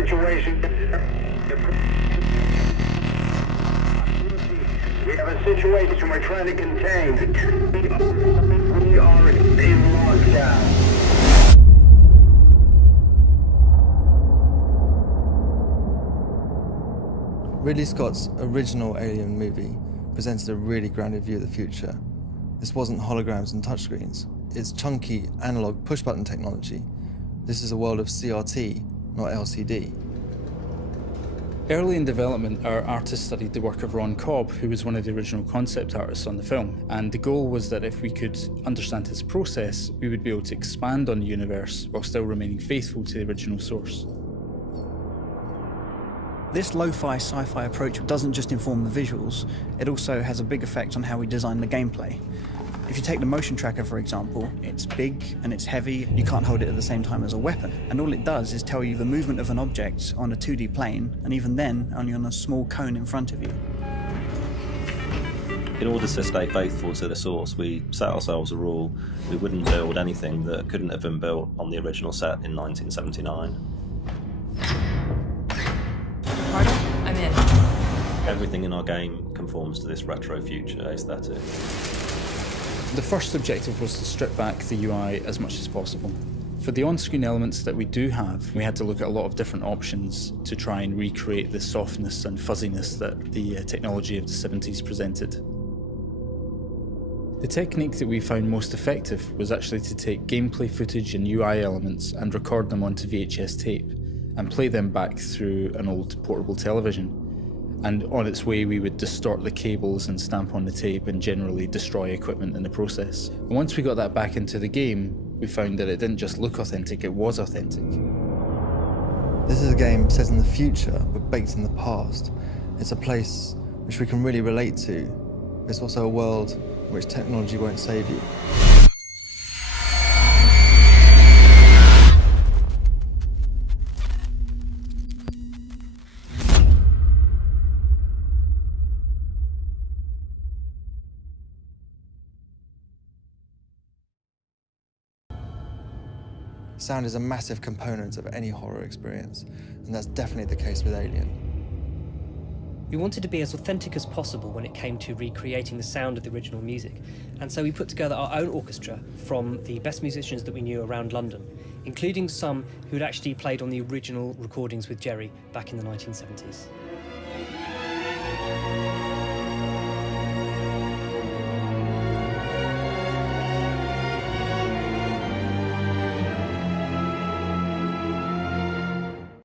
situation. We have a situation we're trying to contain. We are in lockdown. Ridley Scott's original Alien movie presented a really grounded view of the future. This wasn't holograms and touchscreens. It's chunky, analog push-button technology. This is a world of CRT, not LCD. Early in development, our artists studied the work of Ron Cobb, who was one of the original concept artists on the film. And the goal was that if we could understand his process, we would be able to expand on the universe while still remaining faithful to the original source. This lo-fi sci-fi approach doesn't just inform the visuals, it also has a big effect on how we design the gameplay. If you take the motion tracker, for example, it's big and it's heavy, you can't hold it at the same time as a weapon. And all it does is tell you the movement of an object on a 2D plane, and even then, only on a small cone in front of you. In order to stay faithful to the source, we set ourselves a rule: we wouldn't build anything that couldn't have been built on the original set in 1979. I'm in. Everything in our game conforms to this retro future aesthetic. The first objective was to strip back the UI as much as possible. For the on-screen elements that we do have, we had to look at a lot of different options to try and recreate the softness and fuzziness that the technology of the 70s presented. The technique that we found most effective was actually to take gameplay footage and UI elements and record them onto VHS tape and play them back through an old portable television. And on its way, we would distort the cables and stamp on the tape and generally destroy equipment in the process. And once we got that back into the game, we found that it didn't just look authentic, it was authentic. This is a game set in the future, but baked in the past. It's a place which we can really relate to. It's also a world in which technology won't save you. Sound is a massive component of any horror experience, and that's definitely the case with Alien. We wanted to be as authentic as possible when it came to recreating the sound of the original music, and so we put together our own orchestra from the best musicians that we knew around London, including some who had actually played on the original recordings with Jerry back in the 1970s.